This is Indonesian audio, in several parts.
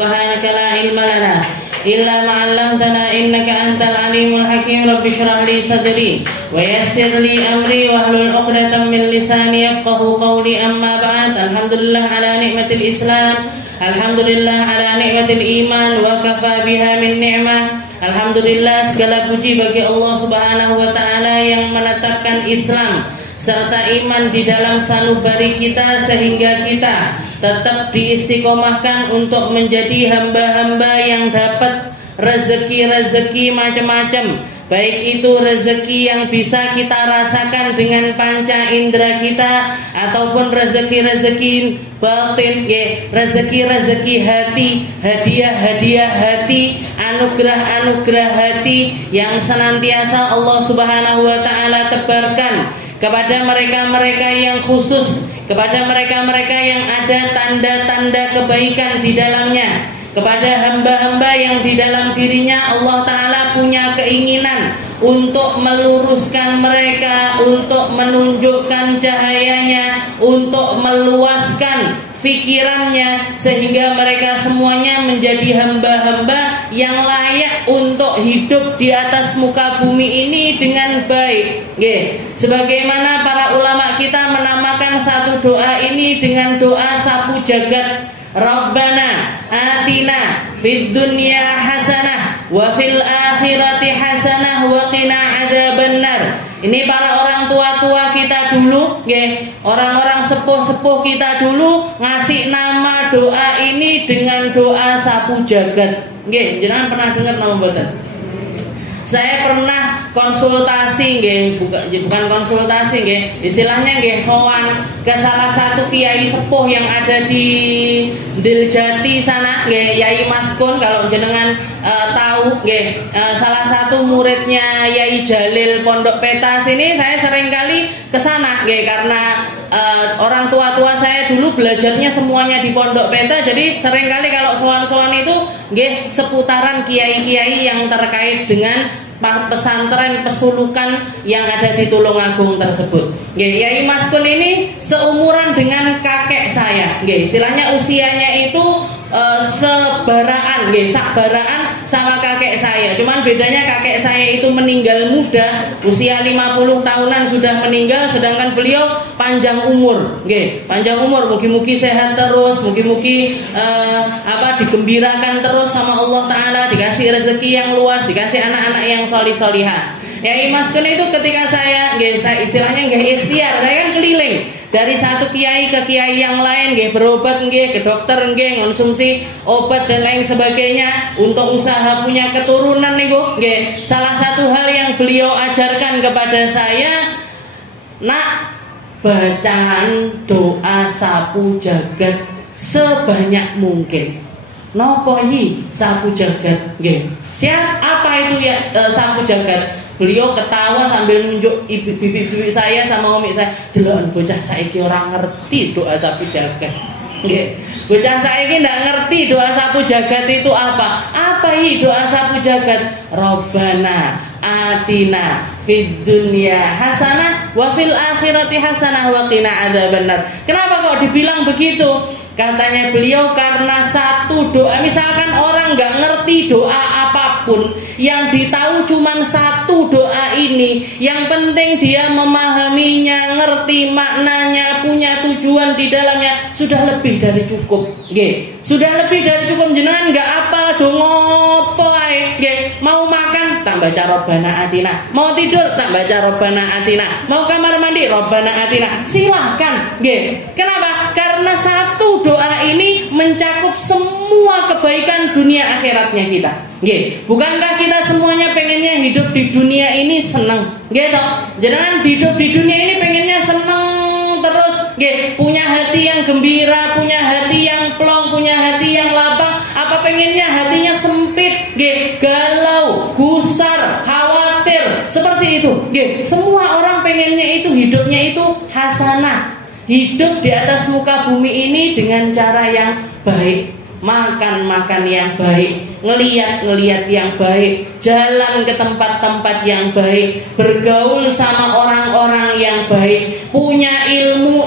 سبحانك لا علم لنا إلا ما علمتنا إنك أنت العليم الحكيم رب اشرح لي صدري ويسر لي أمري واحلل عقدة من لساني يفقهوا قولي أما بعد الحمد لله على نعمة الإسلام الحمد لله على نعمة الإيمان وكفى بها من نعمة. Alhamdulillah, segala puji bagi Allah Subhanahu wa Ta'ala yang menetapkan Islam serta iman di dalam sanubari kita sehingga kita tetap diistiqomahkan untuk menjadi hamba-hamba yang dapat rezeki-rezeki macam-macam, baik itu rezeki yang bisa kita rasakan dengan panca indera kita ataupun rezeki-rezeki batin, rezeki-rezeki hati, hadiah-hadiah hati, anugerah-anugerah hati yang senantiasa Allah Subhanahu wa Ta'ala tebarkan kepada mereka-mereka yang khusus, kepada mereka-mereka yang ada tanda-tanda kebaikan di dalamnya, kepada hamba-hamba yang di dalam dirinya Allah Ta'ala punya keinginan untuk meluruskan mereka, untuk menunjukkan cahayanya, untuk meluaskan fikirannya, sehingga mereka semuanya menjadi hamba-hamba yang layak untuk hidup di atas muka bumi ini dengan baik. Sebagaimana para ulama kita menamakan satu doa ini dengan doa sapu jagat, Rabbana atina fid dunya hasanah wa fil akhirati hasanah wa qina adzabannar. Ini para orang tua-tua kita dulu, orang-orang sepuh-sepuh kita dulu ngasih nama doa ini dengan doa sapu jagat. Jangan pernah dengar nama mboten? Saya pernah konsultasi, bukan konsultasi, istilahnya sowan ke salah satu kiai sepuh yang ada di Diljati sana, Yai Maskun, kalau jenengan tahu, salah satu muridnya Yai Jalil Pondok Peta sini. Saya sering kali ke sana, karena orang tua-tua saya dulu belajarnya semuanya di Pondok Peta, jadi sering kali kalau sowan-sowan itu seputaran kiai-kiai yang terkait dengan pesantren pesulukan yang ada di Tulungagung tersebut. Yai Maskun ini seumuran dengan kakek saya. Istilahnya usianya itu sebaraan, sakbaraan sama kakek saya. Cuman bedanya kakek saya itu meninggal muda, usia 50 tahunan sudah meninggal, sedangkan beliau panjang umur. Panjang umur, mugi-mugi sehat terus, mugi-mugi digembirakan terus sama Allah Ta'ala, dikasih rezeki yang luas, dikasih anak-anak yang solih-solihah. Yai Maskun itu ketika saya istilahnya ikhtiar, saya kan keliling dari satu kiai ke kiai yang lain, berobat, ke dokter, konsumsi obat dan lain sebagainya untuk usaha punya keturunan niku. Salah satu hal yang beliau ajarkan kepada saya, nak, bacaan doa sapu jagat sebanyak mungkin. Nopo yi sapu jagat? Siap, apa itu ya sapu jagat? Beliau ketawa sambil nunjuk bibi saya sama umi saya. Deloken bocah saiki ora ngerti doa sapu jagat. Bocah saiki ndak ngerti doa sapu jagat itu apa. Apa ini doa sapu jagat? Rabbana atina fid dunya hasanah wa fil akhirati hasanah wa qina adzabannar. Kenapa kok dibilang begitu? Katanya beliau karena satu doa, misalkan orang nggak ngerti doa apapun, yang ditahu cuma satu doa ini, yang penting dia memahaminya, ngerti maknanya, punya tujuan di dalamnya, sudah lebih dari cukup. Sudah lebih dari cukup. Jenengan nggak apal donga apa ae, mau makan tak baca Rabbana atina, mau tidur tak baca Rabbana atina, mau kamar mandi Rabbana atina, silahkan. Kenapa? Karena satu doa ini mencakup semua kebaikan dunia akhiratnya kita. Bukankah kita semuanya pengennya hidup di dunia ini senang? Jangan hidup di dunia ini pengennya senang terus, punya hati yang gembira, punya hati yang plong, punya hati yang lapang. Apa pengennya hatinya sempit, galau, gusar, khawatir, seperti itu. Semua orang pengennya itu hidupnya itu hasanah, hidup di atas muka bumi ini dengan cara yang baik, makan yang baik, ngeliat yang baik, jalan ke tempat-tempat yang baik, bergaul sama orang-orang yang baik, punya ilmu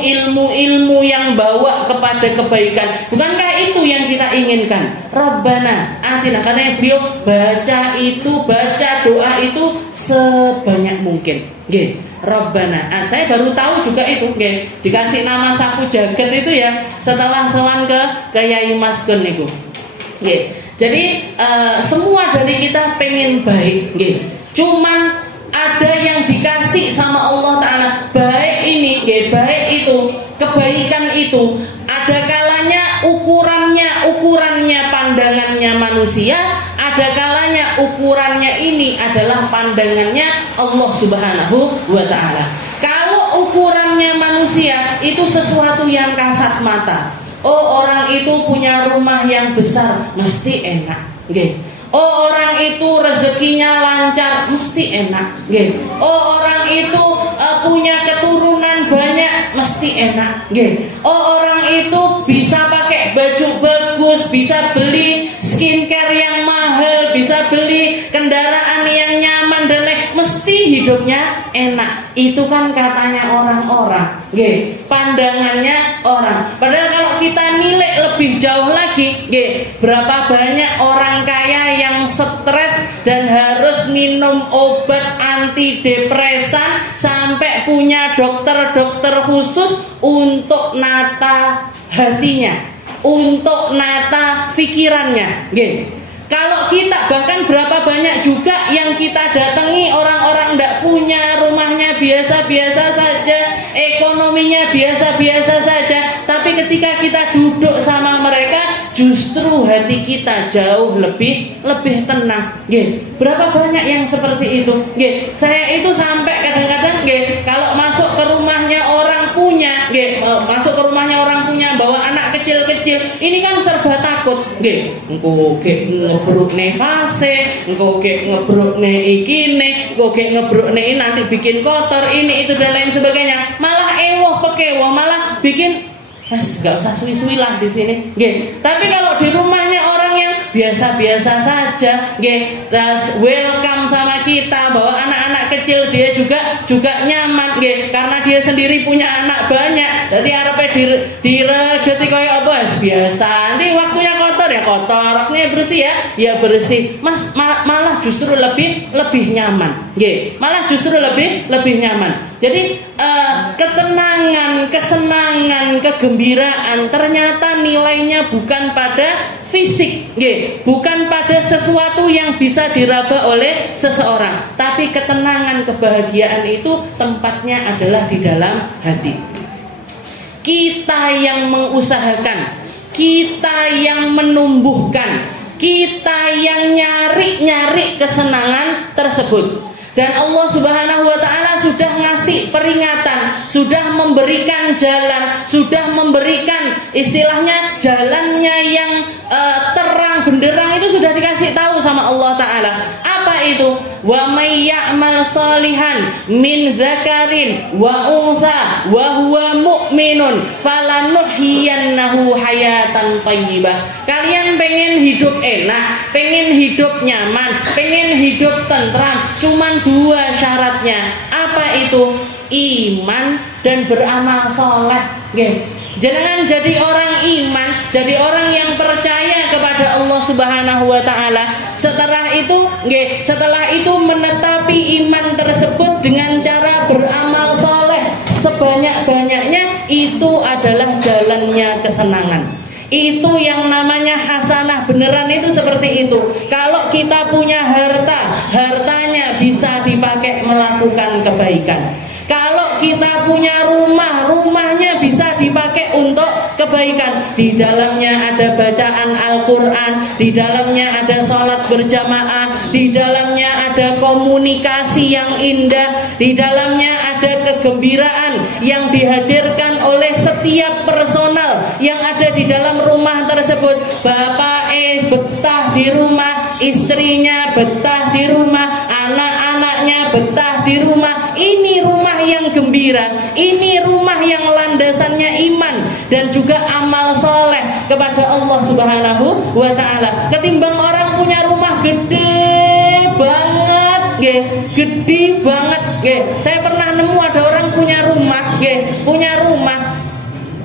yang bawa kepada kebaikan. Bukankah itu yang kita inginkan. Rabbana atina, katanya beliau baca doa itu sebanyak mungkin. Nggih, Rabbana. Saya baru tahu juga itu, nggih. Dikasih nama sapu jagat itu ya setelah sowan ke Yai Maskun niku. Nggih. Jadi semua dari kita pengen baik, nggih. Cuman ada yang dikasih sama Allah Ta'ala. Baik ini, baik itu, kebaikan itu, ada kalanya ukurannya pandangannya manusia, ada kalanya ukurannya ini adalah pandangannya Allah Subhanahu wa Ta'ala. Kalau ukurannya manusia itu sesuatu yang kasat mata. Oh, orang itu punya rumah yang besar, mesti enak, nggih. Oh, orang itu rezekinya lancar, mesti enak, nggih. Oh, orang itu punya keturunan banyak, mesti enak, nggih. Oh, orang itu bisa pakai baju bagus, bisa beli skincare yang mahal, bisa beli kendaraan yang nyaman dan lain, mesti hidupnya enak. Itu kan katanya orang-orang, nggih. Pandangannya orang. Padahal kalau kita nilai lebih jauh lagi, nggih, berapa banyak orang kaya yang stres dan harus minum obat antidepresan sampai punya dokter-dokter khusus untuk nata hatinya, untuk nata pikirannya, nggih. Kalau kita bahkan berapa banyak juga yang kita datangi orang-orang tidak punya, rumahnya biasa-biasa saja, ekonominya biasa-biasa saja, tapi ketika kita duduk sama mereka justru hati kita jauh lebih tenang. Nggih, berapa banyak yang seperti itu? Nggih, saya itu sampai kadang-kadang nggih, kalau masuk ke rumahnya orang punya, nggih, masuk ke rumahnya orang punya bawa anak kecil-kecil, ini kan serba takut, nggih. Engko ngebrukne fase, engko ngebrukne ikine, engko ngebrukne ini nanti bikin kotor ini itu dan lain sebagainya. Malah ewoh pekewoh, malah bikin gak usah suwi-suwi lah di sini, nggih. Tapi kalau di rumahnya orang yang biasa-biasa saja, nggih, welcome sama kita, bawa anak-anak kecil, dia juga nyaman, nggih, karena dia sendiri punya anak banyak. Jadi arepe diregeti kaya apa biasa. Nanti waktunya kotor ya kotor, waktunya bersih ya bersih. Malah justru lebih nyaman, nggih. Malah justru lebih nyaman. Jadi ketenangan, kesenangan, kegembiraan ternyata nilainya bukan pada fisik, bukan pada sesuatu yang bisa diraba oleh seseorang, tapi ketenangan, kebahagiaan itu tempatnya adalah di dalam hati. Kita yang mengusahakan, kita yang menumbuhkan, kita yang nyari kesenangan tersebut. Dan Allah Subhanahu wa Ta'ala sudah ngasih peringatan, sudah memberikan jalan, sudah memberikan istilahnya jalannya yang terang benderang, itu sudah dikasih tahu sama Allah Ta'ala. Apa itu? Wa may ya'mal salihan min dzakarin wa untha wa huwa mu'minun falanuhyiyannahu hayatan thayyibah. Kalian pengen hidup enak, pengen hidup nyaman, pengen hidup tentram, cuman dua syaratnya. Apa itu? Iman dan beramal soleh. Jangan jadi orang iman, jadi orang yang percaya kepada Allah Subhanahu wa Ta'ala. Setelah itu menetapi iman tersebut dengan cara beramal soleh sebanyak-banyaknya. Itu adalah jalannya kesenangan. Itu yang namanya hasanah beneran, itu seperti itu. Kalau kita punya hartanya bisa dipakai melakukan kebaikan. Kalau kita punya rumahnya bisa dipakai untuk kebaikan. Di dalamnya ada bacaan Al-Quran, di dalamnya ada sholat berjamaah, di dalamnya ada komunikasi yang indah, di dalamnya ada kegembiraan yang dihadirkan oleh setiap personal yang ada di dalam rumah tersebut. Bapak betah di rumah, istrinya betah di rumah, anak-anaknya betah di rumah. Ini rumah yang gembira, ini rumah yang landasannya iman dan juga amal soleh kepada Allah Subhanahu wa Ta'ala. Ketimbang orang punya rumah gede banget, gede banget. Saya pernah nemu ada orang punya rumah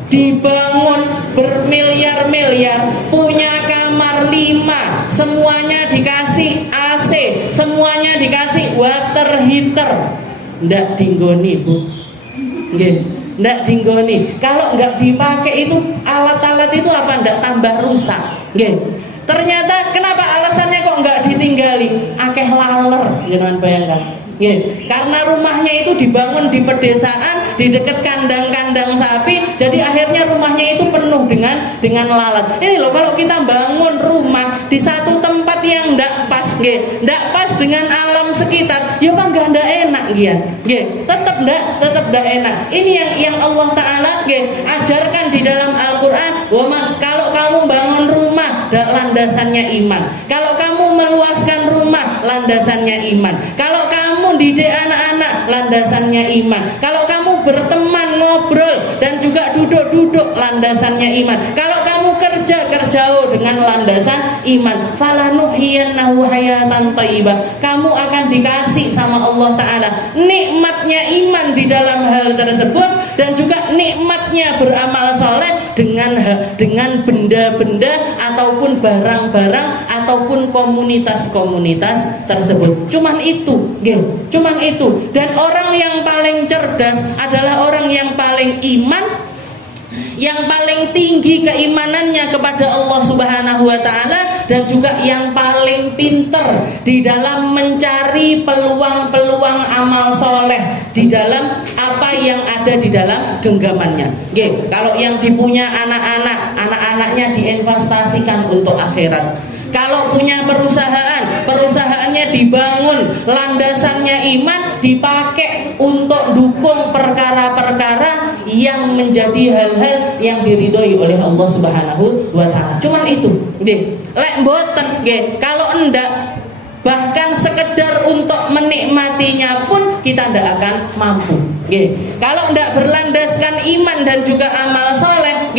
dibangun bermiliar-miliar, punya kamar 5, semuanya dikasih AC, semuanya dikasih water heater, ndak dinggoni Bu, nggih, ndak dinggoni. Kalau nggak dipakai itu alat-alat itu apa ndak tambah rusak, nggih. Ternyata kenapa alasannya kok nggak ditinggali? Akeh laler, jangan bayangkan. Karena rumahnya itu dibangun di pedesaan, di dekat kandang-kandang sapi, jadi akhirnya rumahnya itu penuh dengan lalat. Ini loh, kalau kita bangun rumah di satu tempat yang ndak pas, ndak pas dengan alam sekitar, ya pak ndak enak, tetap ndak enak. Ini yang Allah Taala ajarkan di dalam Al-Quran. Kalau kamu bangun rumah, landasannya iman. Kalau kamu meluaskan rumah, landasannya iman. Kalau kamu didik anak-anak, landasannya iman. Kalau kamu berteman, ngobrol, dan juga duduk-duduk, landasannya iman. Kalau kamu kerja dengan landasan iman. Falanuhyiyannahu hayatan thayyibah. Kamu akan dikasih sama Allah Ta'ala nikmatnya iman di dalam hal tersebut, dan juga nikmatnya beramal soleh dengan benda-benda ataupun barang-barang ataupun komunitas-komunitas tersebut. Cuman itu. Dan orang yang paling cerdas adalah orang yang paling iman, yang paling tinggi keimanannya kepada Allah Subhanahu wa Ta'ala, dan juga yang paling pinter di dalam mencari peluang-peluang amal soleh di dalam apa yang ada di dalam genggamannya. Kalau yang dipunya anak-anaknya diinvestasikan untuk akhirat. Kalau punya perusahaannya dibangun, landasannya iman, dipakai untuk dukung perkara-perkara yang menjadi hal-hal yang diridhoi oleh Allah Subhanahu wa Ta'ala. Cuman itu, lek mboten, kalau enggak, bahkan sekedar untuk menikmatinya pun kita tidak akan mampu. Kalau tidak berlandaskan iman dan juga amal soleh,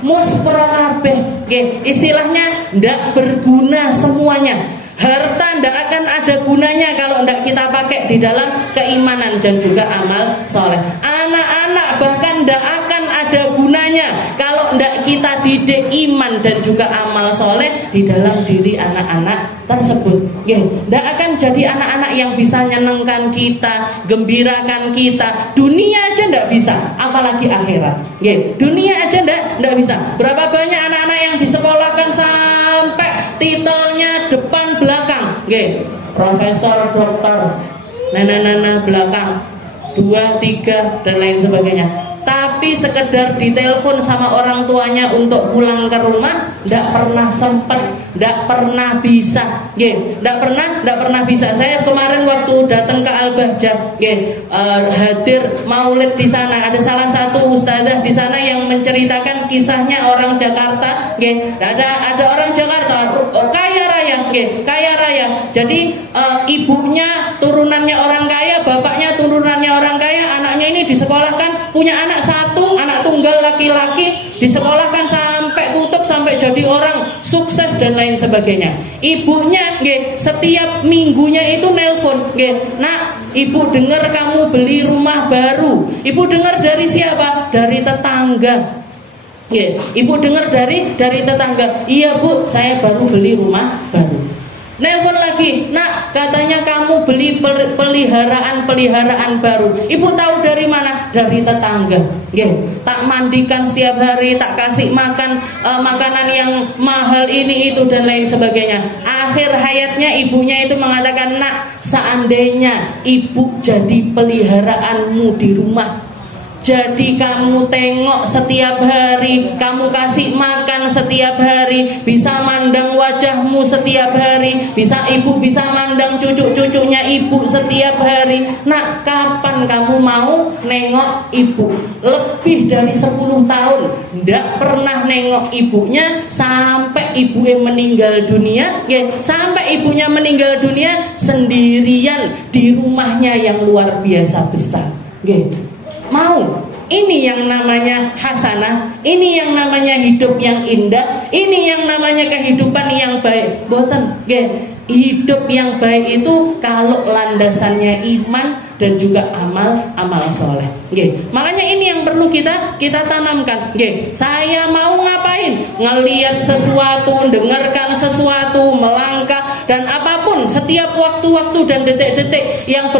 muspro kabeh, istilahnya tidak berguna semuanya. Harta tidak akan ada gunanya kalau tidak kita pakai di dalam keimanan dan juga amal soleh. Anak-anak bahkan tidak akan ada gunanya kalau tidak kita didik iman dan juga amal soleh di dalam diri anak-anak tersebut. Tidak akan jadi anak-anak yang bisa nyenengkan kita, gembirakan kita. Dunia aja tidak bisa, apalagi akhirat. Dunia aja tidak bisa. Berapa banyak anak-anak yang disekolahkan sampai titelnya depan belakang, profesor, doktor, nana belakang, 2, 3 dan lain sebagainya. Tapi sekedar ditelepon sama orang tuanya untuk pulang ke rumah, tidak pernah sempat, tidak pernah bisa, tidak pernah bisa. Saya kemarin waktu datang ke Al-Bahjah, hadir maulid di sana, ada salah satu ustadzah di sana yang menceritakan kisahnya orang Jakarta, ada orang Jakarta kaya raya. Jadi ibunya turunannya orang kaya, bapaknya turunannya orang kaya, anaknya ini disekolahkan, punya anak satu, anak tunggal laki-laki, disekolahkan sampai tutup, sampai jadi orang sukses dan lain sebagainya. Ibunya setiap minggunya itu nelpon, nak, ibu dengar kamu beli rumah baru. Ibu dengar dari siapa? Dari tetangga. Ibu dengar dari tetangga. Iya Bu, saya baru beli rumah baru. Nelpon lagi, nak, katanya kamu beli peliharaan baru. Ibu tahu dari mana? Dari tetangga. Tak mandikan setiap hari, tak kasih makan makanan yang mahal ini itu dan lain sebagainya. Akhir hayatnya ibunya itu mengatakan, nak, seandainya ibu jadi peliharaanmu di rumah, jadi kamu tengok setiap hari, kamu kasih makan setiap hari, bisa mandang wajahmu setiap hari, ibu bisa mandang cucu-cucunya ibu setiap hari. Nak, kapan kamu mau nengok ibu? Lebih dari 10 tahun tidak pernah nengok ibunya sampai ibunya meninggal dunia. Sampai ibunya meninggal dunia sendirian di rumahnya yang luar biasa besar. Mau Ini yang namanya hasanah, ini yang namanya hidup yang indah, ini yang namanya kehidupan yang baik. Boten, nggih. Hidup yang baik itu kalau landasannya iman dan juga amal soleh. Nggih. Makanya ini yang perlu kita tanamkan. Nggih. Saya mau ngapain? Ngelihat sesuatu, dengarkan sesuatu, melangkah dan apapun setiap waktu-waktu dan detik-detik yang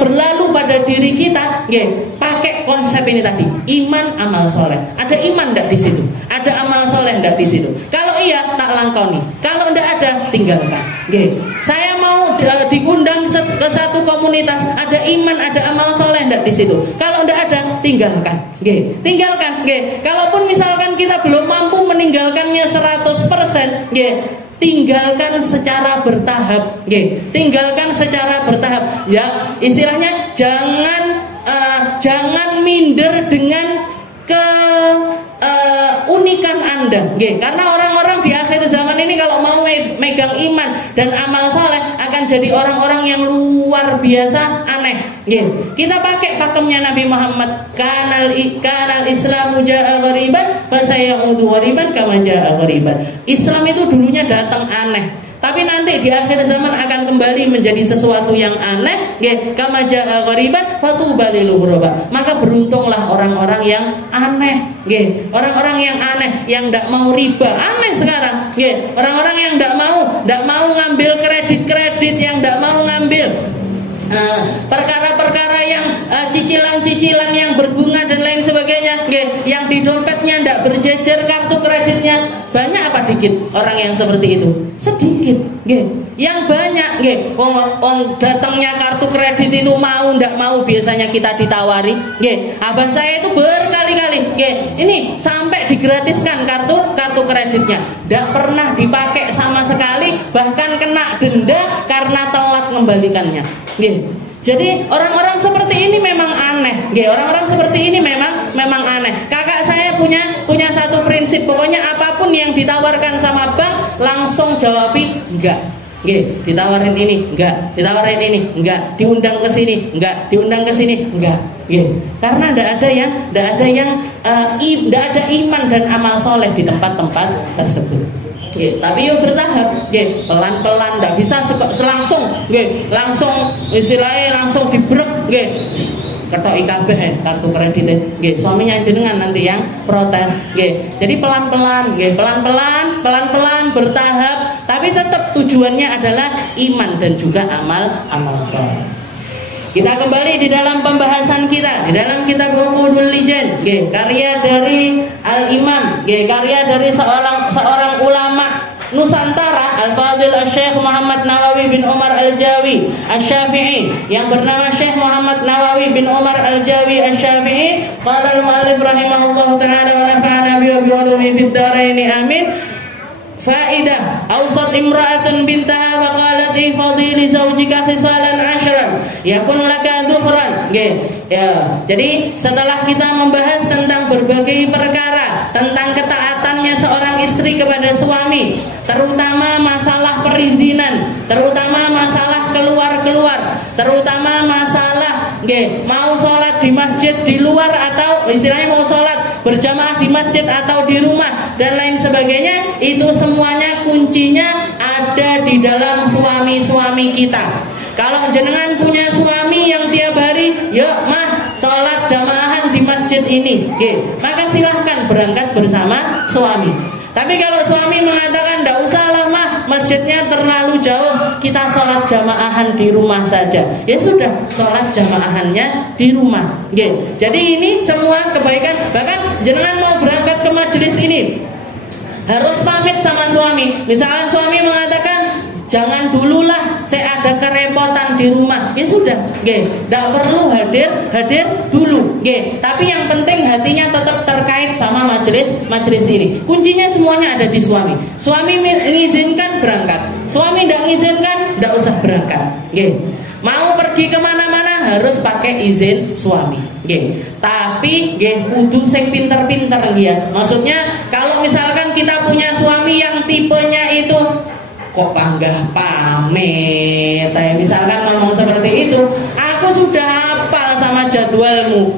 berlalu pada diri kita. Nggih. Pakai konsep ini tadi, iman amal soleh. Ada iman enggak di situ? Ada amal soleh enggak di situ? Kalau iya tak langkauni. Kalau enggak ada tinggalkan. Nggih. Saya mau diundang ke satu komunitas, ada iman, ada amal soleh enggak di situ? Kalau enggak ada, tinggalkan. Nggih. Tinggalkan. Nggih. Kalaupun misalkan kita belum mampu meninggalkannya 100%, nggih, tinggalkan secara bertahap. Nggih. Tinggalkan secara bertahap. Ya, istilahnya jangan minder dengan keunikan Anda. Nggih, karena orang-orang di akhir zaman ini kalau mau megang iman dan amal soleh akan jadi orang-orang yang luar biasa aneh. Nggih, kita pakai pakemnya Nabi Muhammad, kanal Islamu ja'a ghariban fa sayaudu ghariban kama ja'a ghariban. Islam itu dulunya datang aneh, tapi nanti di akhir zaman akan kembali menjadi sesuatu yang aneh. Nggih, kama ja'a ghariban fatuba lil ghuraba. Maka beruntunglah orang-orang yang aneh. Nggih, orang-orang yang aneh, yang enggak mau riba, aneh sekarang. Nggih, orang-orang yang enggak mau ngambil kredit, yang enggak mau ngambil perkara-perkara yang cicilan-cicilan yang berbunga dan lain sebagainya. Nggih, yang di dompetnya enggak berjejer kartu kreditnya. Banyak apa dikit orang yang seperti itu? Sedikit. Nggih. Yang banyak nggih, wong datangnya kartu kredit itu mau ndak mau biasanya kita ditawari. Nggih, abah saya itu berkali-kali nggih, ini sampai digratiskan kartu kreditnya. Ndak pernah dipakai sama sekali, bahkan kena denda karena telat mengembalikannya. Nggih. Jadi orang-orang seperti ini memang aneh. Nggih, orang-orang seperti ini memang aneh. Kakak saya punya satu prinsip, pokoknya apapun yang ditawarkan sama bank langsung jawabi enggak. Nggih, ditawarin ini enggak, ditawarin ini enggak, diundang ke sini enggak, diundang ke sini enggak. Nggih. Karena enggak ada iman dan amal soleh di tempat-tempat tersebut. Nggih, tapi yo bertahap, nggih, pelan-pelan, enggak bisa langsung, nggih, langsung istilahnya langsung dibrek, nggih. Ketoki kabeh kartu kredite. Nggih, suaminya jenengan nanti yang protes. Nggih. Jadi pelan-pelan, nggih, pelan-pelan bertahap, tapi tetap tujuannya adalah iman dan juga amal soleh. Kita kembali di dalam pembahasan kita di dalam kitab Uqudul Lijan, nggih, karya dari Al-Imam, nggih, karya dari seorang ulama Nusantara, Al-Fadil Syekh Muhammad Nawawi bin Umar Al-Jawi Asy-Syafi'i, yang bernama Syekh Muhammad Nawawi bin Umar Al-Jawi Asy-Syafi'i. Qala al-mu'allif rahimahullahu ta'ala wa nafa'ana bi wa bi'ulumihi fid dharain amin. Faidah, awsat imra'atun bintaha wa qalat ifadhi li zawjika khisalan 'ashran yakun laka dhuhran. Nggih. Ya, jadi setelah kita membahas tentang berbagai perkara tentang ketaatannya seorang istri kepada suami, terutama masalah perizinan, terutama masalah keluar, terutama masalah nggih, mau sholat di masjid di luar atau istilahnya mau sholat berjamaah di masjid atau di rumah dan lain sebagainya, itu semuanya kuncinya ada di dalam suami-suami kita. Kalau jenengan punya suami yang tiap hari, yuk mah sholat jamaahan di masjid ini, maka silahkan berangkat bersama suami. Tapi kalau suami mengatakan ndak usah lah mah, masjidnya terlalu jauh, kita sholat jamaahan di rumah saja, ya sudah, sholat jamaahannya di rumah. Jadi ini semua kebaikan. Bahkan jenengan mau berangkat ke majelis ini harus pamit sama suami. Misalnya suami mengatakan jangan dululah, saya ada kerepotan di rumah, ya sudah, tidak perlu hadir dulu, tapi yang penting hatinya tetap terkait sama majelis ini. Kuncinya semuanya ada di suami. Suami mengizinkan berangkat, suami tidak mengizinkan tidak usah berangkat. Mau pergi kemana-mana harus pakai izin suami. Tapi kudu sing pinter-pinter ya. Maksudnya kalau misalkan kita punya suami yang tipenya itu kok panggah pamit, misalkan ngomong seperti itu, aku sudah hafal sama jadwalmu,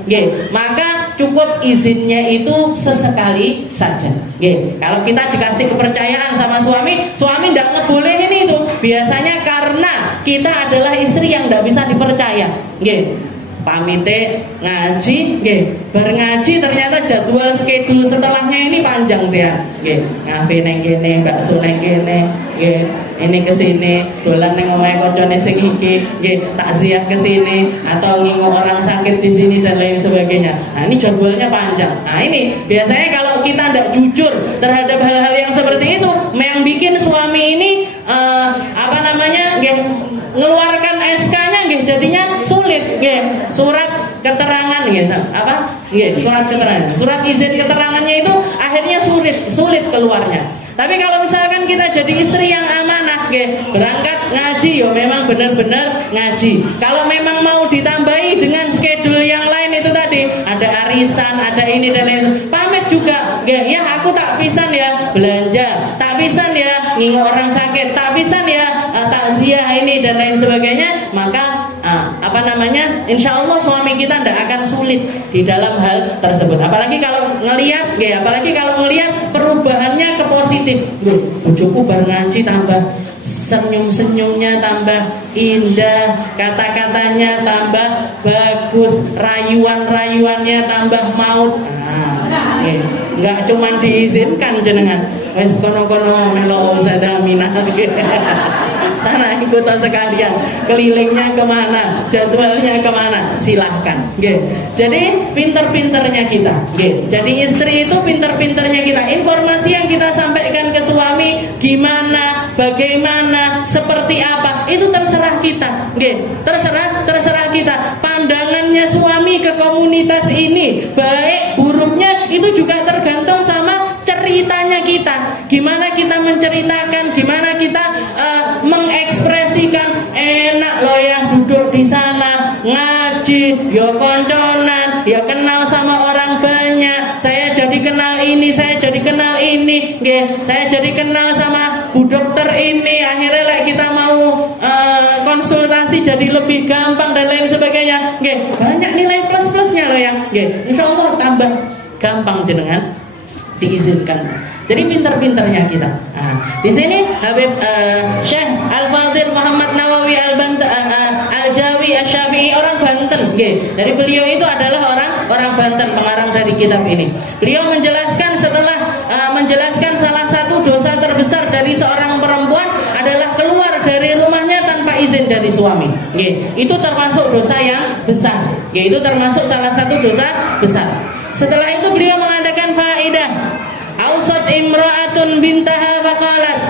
maka cukup izinnya itu sesekali saja. Nggih. Kalau kita dikasih kepercayaan sama suami, suami ndak ngebolehin itu. Biasanya karena kita adalah istri yang ndak bisa dipercaya. Nggih. Pamite ngaji, nggih. Bar ngaji ternyata jadwal schedule setelahnya ini panjang sih ya. Nggih. Ngafe neng kene, bakso neng kene, nggih. Ini kesini, dolan neng omahe koncone sing iki, nggih. Takziah kesini atau ngingu orang sakit di sini dan lain sebagainya. Nah, ini jadwalnya panjang. Nah, ini biasanya kalau kita tidak jujur terhadap hal-hal yang seperti itu, yang bikin suami ini nggih, ngeluarkan SK-nya nggih jadinya sulit, nggih. Surat keterangan nggih, nggih, surat keterangan. Surat izin keterangannya itu akhirnya sulit keluarnya. Tapi kalau misalkan kita jadi istri yang amanah, berangkat ngaji, yo memang benar-benar ngaji. Kalau memang mau ditambahi dengan schedule yang lain itu tadi, ada arisan, ada ini dan lain, pamit juga, ya aku tak pisan ya belanja, tak pisan ya ngingu orang sakit, tak pisan ya takziah ini dan lain sebagainya, maka insya Allah suami kita tidak akan sulit di dalam hal tersebut. Apalagi kalau ngelihat perubahannya ke positif. Bojoku bar ngaji tambah senyum-senyumnya tambah indah, kata-katanya tambah bagus, rayuan-rayuannya tambah maut. Enggak cuman diizinkan jenengan wis kono-kono melo sada minat sana ikut sekalian, kelilingnya kemana, jadwalnya kemana, silahkan. Jadi pinter-pinternya kita. Jadi istri itu pinter-pinternya kita. Informasi yang kita sampaikan ke suami gimana, bagaimana, seperti apa, itu terserah kita. Terserah kita. Pandangannya suami ke komunitas ini baik buruknya itu juga tergantung sama ceritanya kita. Gimana kita menceritakan, gimana kita mengekspresikan. Enak loh ya duduk di sana ngaji, ya konconan, ya kenal sama orang banyak. Saya jadi kenal ini, saya jadi kenal ini, saya jadi kenal sama bu dokter ini. Akhirnya kita mau konsultasi jadi lebih gampang dan lain sebagainya. Banyak nilai plus-plusnya loh yang. Insya Allah tambah gampang jenengan diizinkan. Jadi pintar-pintarnya kita. Di sini Habib Syekh Al-Fadhil Muhammad Nawawi Al-Jawi Asy-Syafi'i orang Banten. Dari beliau itu adalah orang Banten, pengarang dari kitab ini. Beliau menjelaskan setelah menjelaskan salah satu dosa terbesar dari seorang perempuan adalah keluar dari rumahnya tanpa izin dari suami. Itu termasuk dosa yang besar. Itu termasuk salah satu dosa besar. Setelah itu beliau mengatakan faidah Ausat imra'atun bintaha faqalat.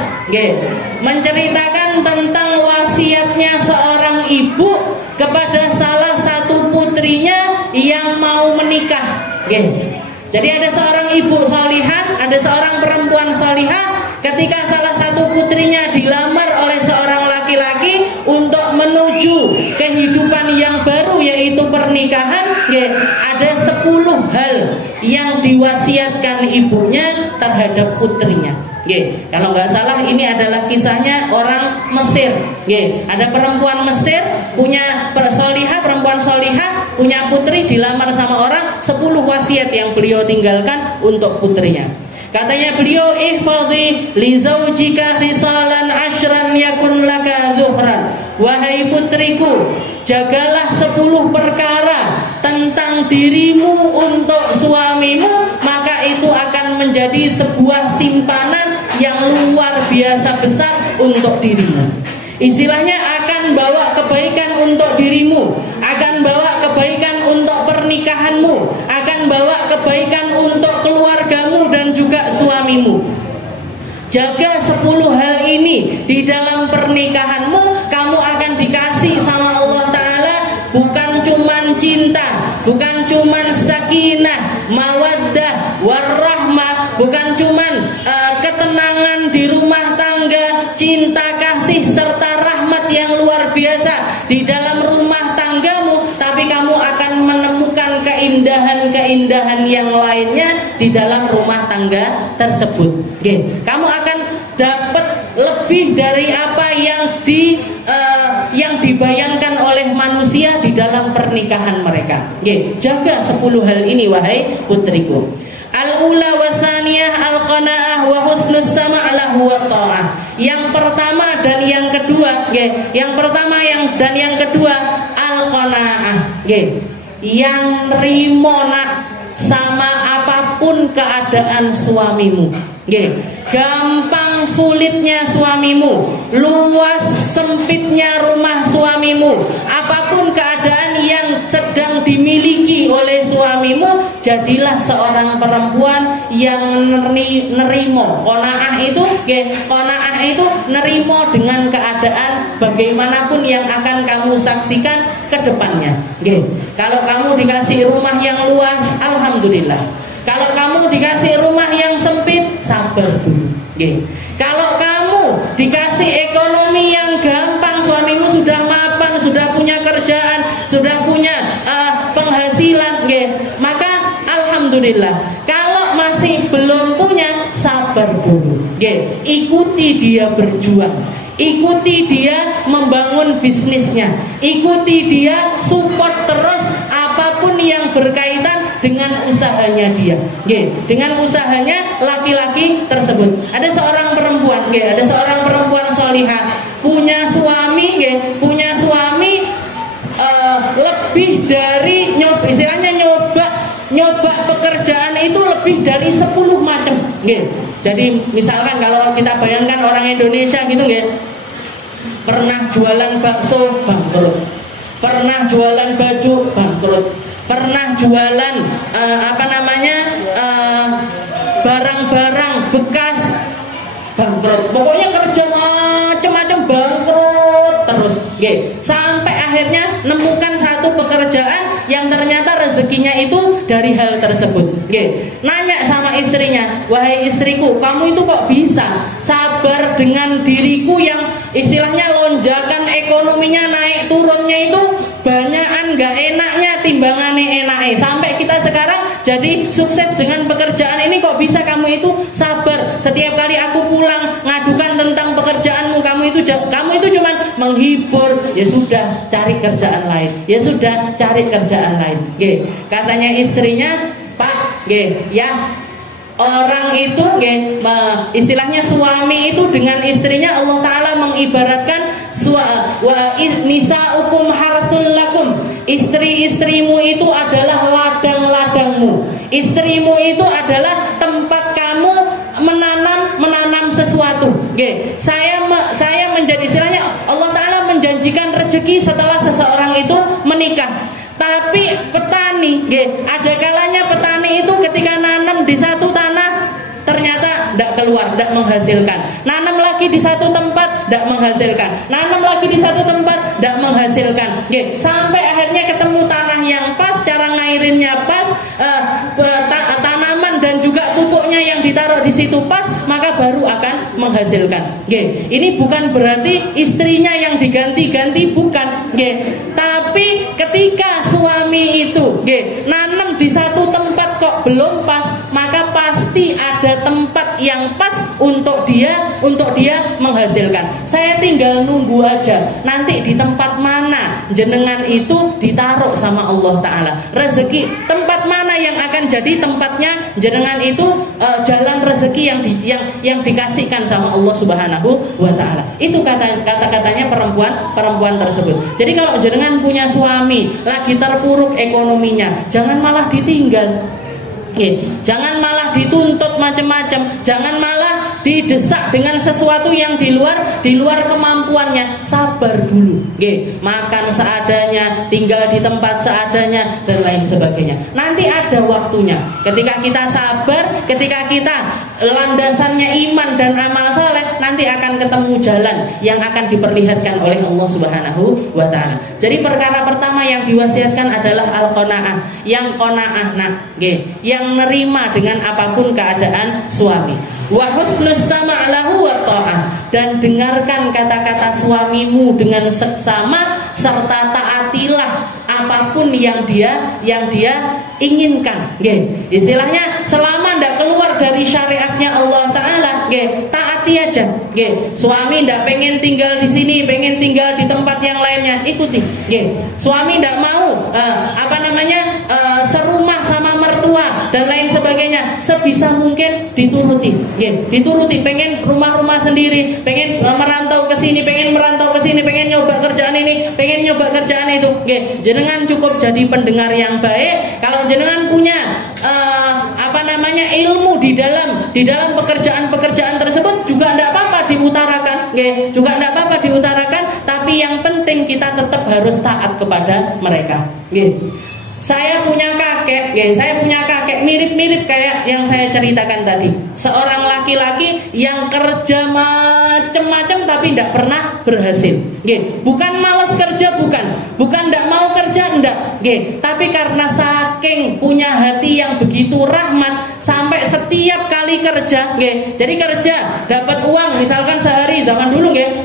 Menceritakan tentang wasiatnya seorang ibu kepada salah satu putrinya yang mau menikah. Jadi ada seorang ibu salihah, ada seorang perempuan salihah. Ketika salah satu putrinya dilamar oleh seorang laki-laki untuk menuju kehidupan yang baru yaitu pernikahan, ada 10 hal yang diwasiatkan ibunya terhadap putrinya. Kalau nggak salah ini adalah kisahnya orang Mesir. Ada perempuan Mesir punya perempuan solihah punya putri, dilamar sama orang, 10 wasiat yang beliau tinggalkan untuk putrinya. Katanya beliau, ihfadhi li zaujika khisalan ashran yakun laka zuhran. Wahai putriku, jagalah 10 perkara tentang dirimu untuk suamimu, maka itu akan menjadi sebuah simpanan yang luar biasa besar untuk dirimu. Istilahnya akan bawa kebaikan untuk dirimu, akan bawa kebaikan untuk pernikahanmu, akan bawa kebaikan untuk keluargamu dan juga suamimu. Jaga 10 hal ini di dalam pernikahanmu, kamu akan dikasih sama Allah Ta'ala bukan cuman cinta, bukan cuman sakinah, mawaddah, warahmah, bukan cuman ketenangan di rumah tangga, cinta kasih serta rahmat yang luar biasa di dalam rumah tanggamu, tapi kamu akan menemukan keindahan-keindahan yang lainnya di dalam rumah tangga tersebut. Kamu akan dapat lebih dari apa yang dibayangkan oleh manusia manusia di dalam pernikahan mereka. Nggih, jaga 10 hal ini wahai putriku. Al-ula wa tsaniyah al-qanaah wa husnus sama' lahu wa ta'ah. Yang pertama dan yang kedua, nggih. Yang pertama dan yang kedua al-qanaah, nggih. Yang rimo nak sama apapun keadaan suamimu. Nggih. Gampang sulitnya suamimu, luas sempitnya rumah suamimu, apapun keadaan yang sedang dimiliki oleh suamimu, jadilah seorang perempuan yang nerimo. Qanaah itu, qanaah itu nerimo dengan keadaan bagaimanapun yang akan kamu saksikan ke depannya. Kalau kamu dikasih rumah yang luas, alhamdulillah. Kalau kamu dikasih rumah yang sempit, sabar dulu. Kalau kamu dikasih ekonomi yang gampang, suamimu sudah mapan, sudah punya kerjaan, sudah punya penghasilan, maka alhamdulillah. Kalau masih belum punya, sabar dulu. Ikuti dia berjuang, ikuti dia membangun bisnisnya, ikuti dia support terus apapun yang berkaitan dengan usahanya dia, dengan usahanya laki-laki tersebut. Ada seorang perempuan, ada seorang perempuan solihah, punya suami, punya suami lebih dari istilahnya nyoba pekerjaan itu lebih dari 10 macam. Jadi misalkan kalau kita bayangkan orang Indonesia gitu, pernah jualan bakso bangkrut, pernah jualan baju bangkrut, pernah jualan barang-barang bekas bangkrut. Pokoknya kerja macam-macam bangkrut terus, sampai akhirnya nemukan satu pekerjaan yang ternyata rezekinya itu dari hal tersebut. Nanya sama istrinya, wahai istriku, kamu itu kok bisa sabar dengan diriku yang istilahnya lonjakan ekonominya naik turunnya itu banyakan gak enaknya timbangannya enaknya, sampai kita sekarang jadi sukses dengan pekerjaan ini, kok bisa kamu itu sabar? Setiap kali aku pulang ngadukan tentang pekerjaanmu, kamu itu cuma menghibur. Ya sudah, cari kerjaan lain. Ya sudah, cari kerjaan lain. Katanya istrinya, Pak, ya orang itu, istilahnya suami itu dengan istrinya Allah Ta'ala mengibaratkan nisa'ukum harthul lakum. Istri-istrimu itu adalah ladang-ladangmu. Istrimu itu adalah tempat kamu menanam sesuatu. Saya menjadi istilahnya Allah Ta'ala menjanjikan rezeki setelah seseorang itu menikah. Tapi petani, ada kalanya petani itu ketika nanam di satu tanah ternyata tidak keluar, tidak menghasilkan. Nanam lagi di satu tempat, tidak menghasilkan. Nanam lagi di satu tempat, tidak menghasilkan. Sampai akhirnya ketemu tanah yang pas, cara ngairinnya pas, tanaman dan juga pupuknya yang ditaruh di situ pas, maka baru akan menghasilkan. Ini bukan berarti istrinya yang diganti-ganti, bukan. Tapi ketika suami itu nanam di satu tempat kok belum pas, maka pasti ada tempat yang pas untuk dia menghasilkan. Saya tinggal nunggu aja, nanti di tempat mana jenengan itu ditaruh sama Allah Ta'ala. Rezeki tempat mana yang akan jadi tempatnya jenengan itu, jalan rezeki yang dikasihkan sama Allah Subhanahu wa Ta'ala. Itu kata-katanya perempuan tersebut. Jadi kalau jenengan punya suami lagi terpuruk ekonominya, jangan malah ditinggal. Jangan malah dituntut macam-macam, jangan malah didesak dengan sesuatu yang di luar kemampuannya. Sabar dulu, makan seadanya, tinggal di tempat seadanya, dan lain sebagainya. Nanti ada waktunya. Ketika kita sabar, ketika kita landasannya iman dan amal saleh, nanti akan ketemu jalan yang akan diperlihatkan oleh Allah Subhanahu wa Ta'ala. Jadi perkara pertama yang diwasiatkan adalah al-qanaah, yang qanaah, yang nerima dengan apapun keadaan suami. Wa husnus sama' lahu wa ta'ah, dan dengarkan kata-kata suamimu dengan seksama serta taatilah apapun yang dia inginkan. Istilahnya selama tidak keluar keluar dari syariatnya Allah Ta'ala, taati aja. Suami ndak pengen tinggal di sini, pengen tinggal di tempat yang lainnya, ikuti. Suami ndak mau serumah sama mertua dan lain sebagainya, sebisa mungkin dituruti. Dituruti, pengen rumah-rumah sendiri, pengen merantau ke sini, pengen merantau ke sini, pengen nyoba kerjaan ini, pengen nyoba kerjaan itu. Jenengan cukup jadi pendengar yang baik. Kalau jenengan punya ilmu di dalam pekerjaan tersebut, juga tidak apa-apa diutarakan, juga tidak apa-apa diutarakan. Tapi yang penting kita tetap harus taat kepada mereka. Saya punya kakek mirip-mirip kayak yang saya ceritakan tadi. Seorang laki-laki yang kerja macam-macam tapi tidak pernah berhasil. Bukan malas kerja, bukan tidak mau kerja, enggak. Tapi karena saking punya hati yang begitu rahmat, sampai setiap kali kerja, jadi kerja dapat uang, misalkan sehari zaman dulu 5.000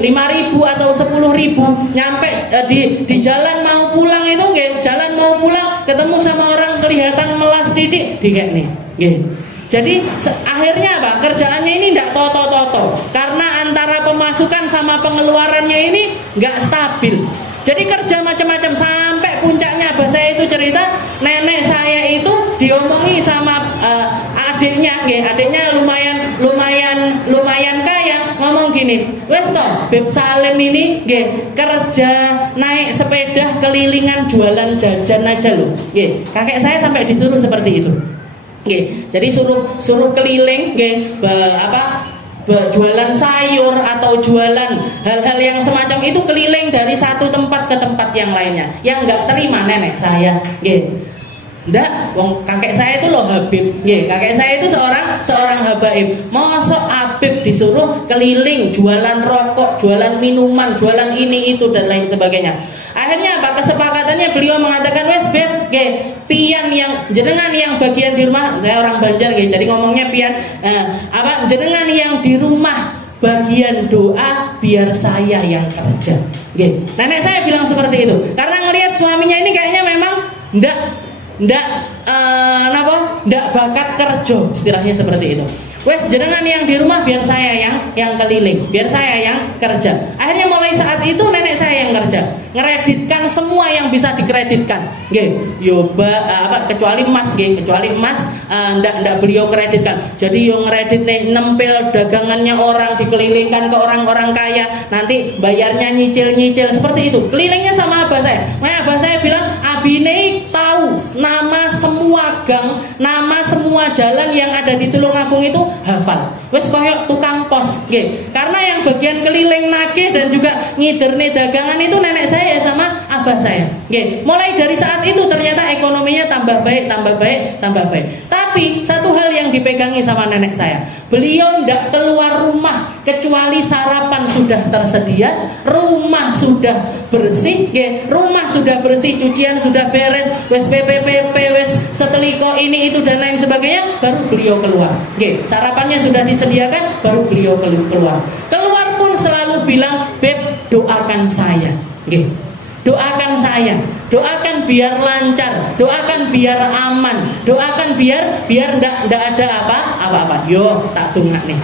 atau 10.000, nyampe di jalan mau pulang itu, jalan mau pulang ketemu sama orang kelihatan melas didik, nih. Jadi akhirnya apa? Kerjaannya ini tidak toto-toto, karena antara pemasukan sama pengeluarannya ini nggak stabil. Jadi kerja macam-macam sampai puncaknya. Abah saya itu cerita, nenek saya itu diomongi sama adiknya, adiknya lumayan kaya, ngomong gini, wes toh Beb Salim ini kerja naik sepeda kelilingan jualan jajan aja loh. Kakek saya sampai disuruh seperti itu. Jadi suruh keliling, jualan sayur atau jualan hal-hal yang semacam itu, keliling dari satu tempat ke tempat yang lainnya. Yang nggak terima nenek saya, ndak, wong kakek saya itu loh Habib, kakek saya itu seorang habaib. Mosok Habib disuruh keliling jualan rokok, jualan minuman, jualan ini itu dan lain sebagainya. Akhirnya apa kesepakatannya? Beliau mengatakan, wes Beb, pian yang jenengan yang bagian di rumah, saya orang Banjar, jadi ngomongnya pian, jenengan yang di rumah bagian doa, biar saya yang kerja. Nenek saya bilang seperti itu karena ngelihat suaminya ini kayaknya memang ndak bakat kerja, istilahnya seperti itu. Wes jenengan yang di rumah, biar saya yang keliling, biar saya yang kerja. Akhirnya mulai saat itu nenek saya yang kerja, ngereditkan semua yang bisa dikreditkan. Kecuali emas, ndak beliau kreditkan. Jadi yang ngeredit nempel dagangannya orang, dikelilingkan ke orang-orang kaya, nanti bayarnya nyicil-nyicil seperti itu. Kelilingnya sama abah saya. Makanya abah saya bilang, Abine tahu nama semua gang, nama semua jalan yang ada di Tulungagung itu hafal. Wes koyok tukang pos, karena yang bagian keliling nagih dan juga ngiderne dagangan itu nenek saya sama abah saya. Mulai dari saat itu ternyata ekonominya tambah baik. Tapi satu hal yang dipegangi sama nenek saya, beliau ndak keluar rumah kecuali sarapan sudah tersedia, rumah sudah bersih, cucian sudah beres, wes PPP, wes seteliko ini itu dan lain sebagainya, baru beliau keluar. Sarapannya sudah disediakan, baru beliau keluar. Keluar pun selalu bilang, Beb, doakan saya. Doakan saya, doakan biar lancar, doakan biar aman, doakan biar ndak ada apa-apa. Yo, tak tunggu nih.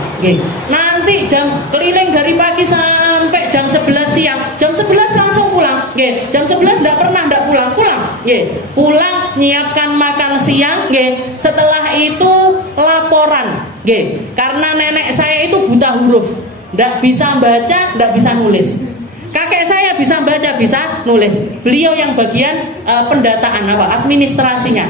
Nanti jam keliling dari pagi sampai jam 11 siang. Jam 11 langsung pulang. Jam 11 ndak pulang. Pulang nyiapkan makan siang. Setelah itu laporan. Karena nenek saya itu buta huruf, ndak bisa baca, ndak bisa nulis. Kakek saya bisa baca, bisa nulis. Beliau yang bagian pendataan administrasinya.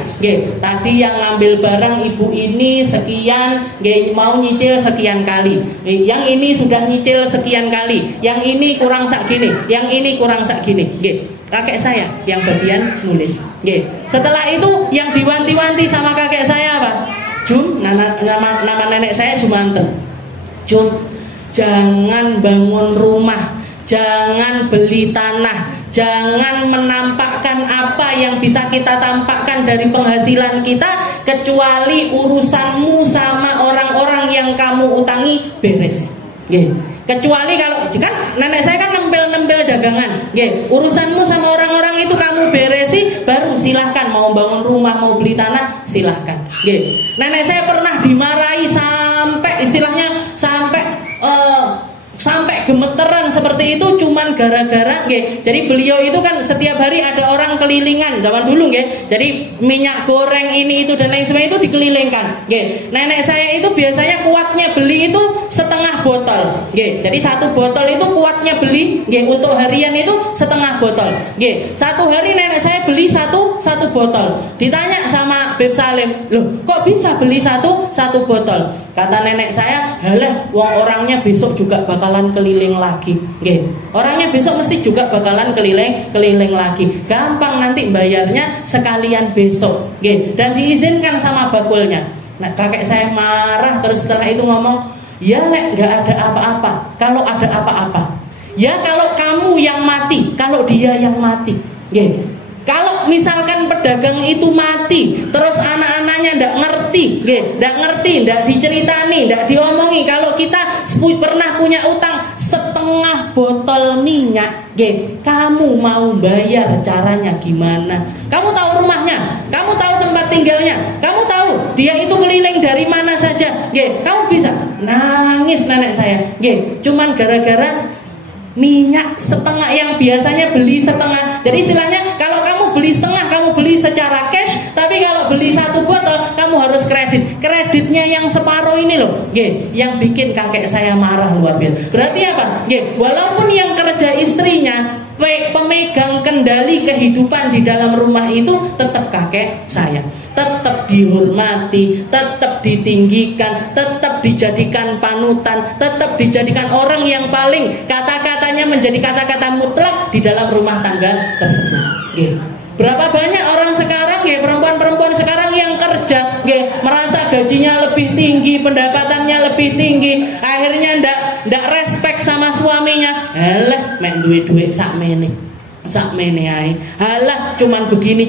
Tadi yang ngambil barang ibu ini sekian, mau nyicil sekian kali. Yang ini sudah nyicil sekian kali. Yang ini kurang sak gini, yang ini kurang sak gini. Kakek saya yang bagian nulis. Setelah itu yang diwanti-wanti sama kakek saya apa? Jum, nama nenek saya Jumanten. Jum, jangan bangun rumah, jangan beli tanah, jangan menampakkan apa yang bisa kita tampakkan dari penghasilan kita, kecuali urusanmu sama orang-orang yang kamu utangi beres. Kecuali kalau kan nenek saya kan nempel punya dagangan, nggih, urusanmu sama orang-orang itu kamu beresi, baru silahkan mau bangun rumah, mau beli tanah, silahkan. Nggih. Nenek saya pernah dimarahi sampai istilahnya sampai gemeteran seperti itu cuman gara-gara nggih. Jadi beliau itu kan setiap hari ada orang kelilingan zaman dulu nggih. Jadi minyak goreng ini itu dan lain sebagainya itu dikelilingkan nggih. Nenek saya itu biasanya kuatnya beli itu setengah botol nggih. Jadi satu botol itu kuatnya beli nggih untuk harian itu setengah botol nggih. Satu hari nenek saya beli satu botol. Ditanya sama Beb Salim, "Loh, kok bisa beli satu botol?" Kata nenek saya, "Halah, wong orangnya besok juga bakalan keliling lagi." Nggih. Orangnya besok mesti juga bakalan keliling lagi. Gampang nanti bayarnya sekalian besok. Nggih. Dan diizinkan sama bakulnya. Nah, kakek saya marah terus setelah itu ngomong, "Ya Lek, enggak ada apa-apa. Kalau ada apa-apa, ya kalau kamu yang mati, kalau dia yang mati." Nggih. Kalau misalkan pedagang itu mati, terus anak-anaknya ndak ngerti, ndak diceritani, ndak diomongi. Kalau kita pernah punya utang setengah botol minyak, kamu mau bayar caranya gimana? Kamu tahu rumahnya, kamu tahu tempat tinggalnya, kamu tahu dia itu keliling dari mana saja, kamu bisa. Nangis nenek saya, cuman gara-gara minyak setengah yang biasanya beli setengah. Jadi istilahnya kalau kamu beli setengah, kamu beli secara cash, tapi kalau beli satu botol kamu harus kredit. Kreditnya yang separuh ini loh, yang bikin kakek saya marah luar biasa. Berarti apa? Walaupun yang kerja istrinya, pemegang kendali kehidupan di dalam rumah itu tetap kakek saya. Tetap dihormati, tetap ditinggikan, tetap dijadikan panutan, tetap dijadikan orang yang paling kata-katanya menjadi kata-kata mutlak di dalam rumah tangga tersebut. Berapa banyak orang sekarang, perempuan-perempuan sekarang yang kerja, merasa gajinya lebih tinggi, pendapatannya lebih tinggi, akhirnya ndak respect sama suaminya. Halah, mek duwe-duwe sakmene ae. Halah, cuman begini.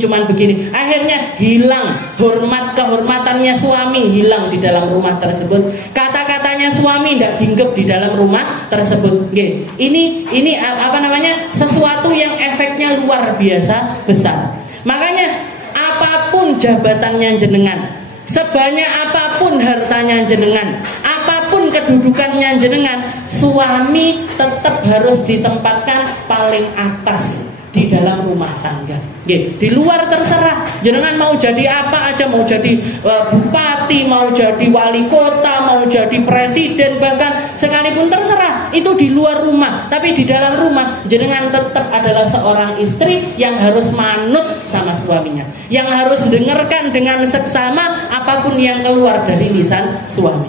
Akhirnya hilang kehormatannya suami, hilang di dalam rumah tersebut. Kata-katanya suami ndak dinggep di dalam rumah tersebut. Ini apa namanya? Sesuatu yang efeknya luar biasa besar. Makanya apapun jabatannya jenengan, sebanyak apapun hartanya jenengan, apapun kedudukannya jenengan, suami tetap harus ditempatkan paling atas di dalam rumah tangga. Di luar terserah, jenengan mau jadi apa aja, mau jadi bupati, mau jadi wali kota, mau jadi presiden, bahkan sekalipun terserah, itu di luar rumah. Tapi di dalam rumah jenengan tetap adalah seorang istri yang harus manut sama suaminya, yang harus dengarkan dengan seksama apapun yang keluar dari lisan suami.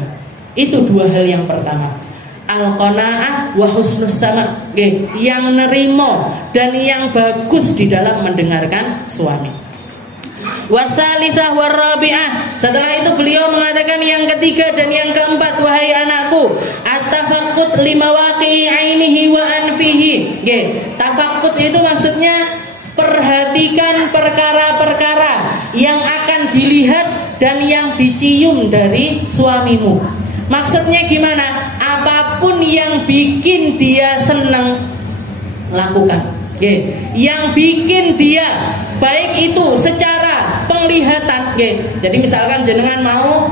Itu dua hal yang pertama, al-qanaah wa husnus sama, yang nerimo dan yang bagus di dalam mendengarkan suami. Wa tsalitsah wa rabi'ah, setelah itu beliau mengatakan yang ketiga dan yang keempat, wahai anakku, at-tafaqqud limawaqi'i 'ainihi wa anfihi. Tafaqqud itu maksudnya perhatikan perkara-perkara yang akan dilihat dan yang dicium dari suamimu. Maksudnya gimana? Apapun yang bikin dia senang, lakukan. Yang bikin dia baik itu secara penglihatan. Jadi misalkan jenengan mau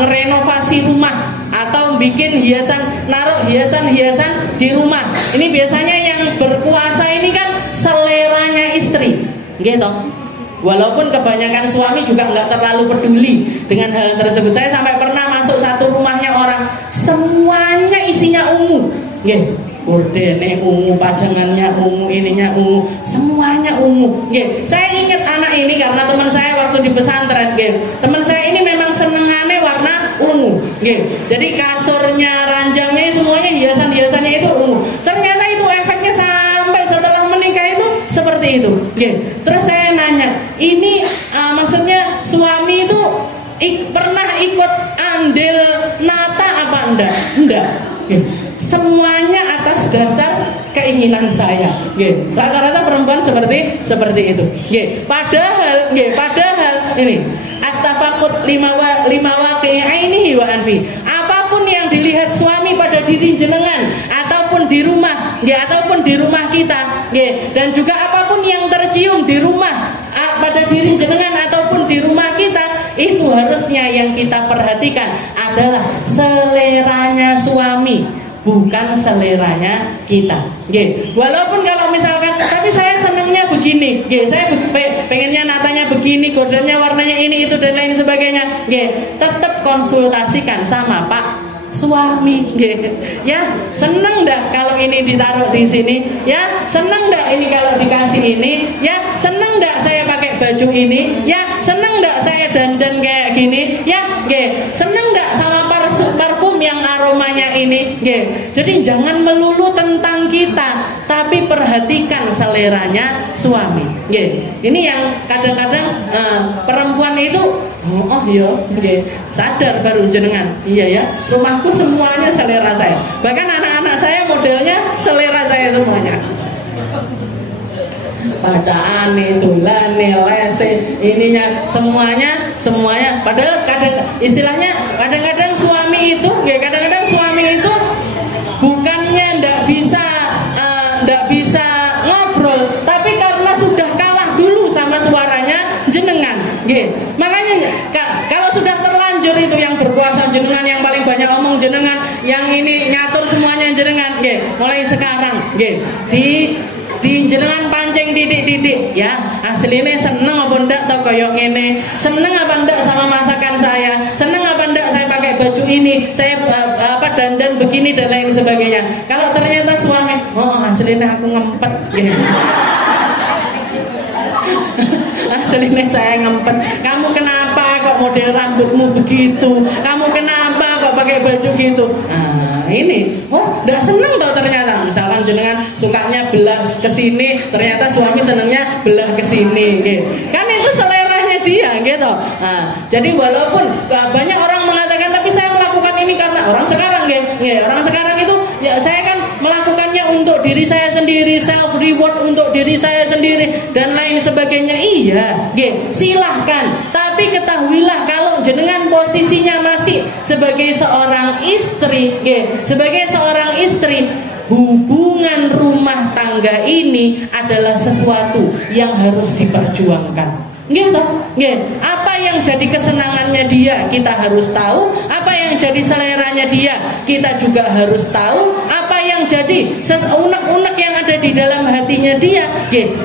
ngerenovasi rumah atau bikin naruh hiasan di rumah. Ini biasanya yang berkuasa ini kan seleranya istri, gitu. Walaupun kebanyakan suami juga nggak terlalu peduli dengan hal tersebut. Saya sampai pernah masuk satu rumahnya orang, semuanya isinya ungu, gordene ungu, pajangannya ungu, ininya ungu, semuanya ungu. Saya ingat anak ini karena teman saya waktu di pesantren, teman saya ini memang senengannya warna ungu, jadi kasurnya, ranjangnya, semuanya hiasannya itu ungu. Ternyata itu efeknya sampai setelah menikah itu seperti itu. Terus saya nanya, ini maksudnya suami itu pernah ikut andil nata apa enggak? Enggak. Semuanya atas dasar keinginan saya. Rata-rata perempuan seperti itu. Padahal ini at-tafaqqud lima waqi'i 'ainihi wa anfi. Apapun yang dilihat suami pada diri jenengan ataupun di rumah, ataupun di rumah kita, dan juga apapun yang tercium di rumah pada diri jenengan ataupun di rumah kita, itu harusnya yang kita perhatikan adalah seleranya suami, bukan seleranya kita. Walaupun kalau misalkan, tapi saya senangnya begini, saya pengennya natanya begini, gordennya warnanya ini itu dan lain sebagainya, tetap konsultasikan sama Pak suami, ya seneng ndak kalau ini ditaruh di sini, ya seneng ndak ini kalau dikasih ini, ya seneng ndak saya pakai baju ini, ya seneng ndak saya dandan kayak gini, ya seneng ndak sama parfum yang aromanya ini, jadi jangan melulu tentang kita, tapi perhatikan seleranya suami. Ini yang kadang-kadang perempuan itu sadar baru jenengan, iya ya, rumahku semuanya selera saya, bahkan anak-anak saya modelnya selera saya semuanya, bacaan itu, lese, ininya semuanya. Padahal istilahnya kadang-kadang suami itu, bukannya ndak bisa ngobrol, tapi karena sudah kalah dulu sama suaranya jenengan, makanya kalau sudah terlanjur itu yang berkuasa jenengan, yang paling banyak omong jenengan, yang ini ngatur semuanya jenengan, mulai sekarang, di jenengan pancing didik, ya aslinya seneng apa ndak tau koyo ngene, seneng apa ndak sama masakan saya, seneng apa ndak saya pakai baju ini, saya dandan begini dan lain sebagainya. Kalau ternyata suami, aslinya aku ngempet, aslinya saya ngempet, kamu kenapa kok model rambutmu begitu, kamu kenapa kok pakai baju gitu, ini nggak seneng tau ternyata. Misalkan jenengan sukanya belah ke sini, ternyata suami senengnya belah ke sini, kan itu seleranya dia, gitu. Jadi walaupun banyak orang mengatakan, tapi saya melakukan ini karena orang sekarang, orang sekarang itu, ya saya kan melakukannya untuk diri saya sendiri, self reward untuk diri saya sendiri dan lain sebagainya. Iya, silahkan. Tapi ketahuilah kalau jenengan posisinya masih sebagai seorang istri, hubungan rumah tangga ini adalah sesuatu yang harus diperjuangkan. Apa yang jadi kesenangannya dia kita harus tahu, apa yang jadi seleranya dia kita juga harus tahu, apa yang jadi unek-unek yang ada di dalam hatinya dia,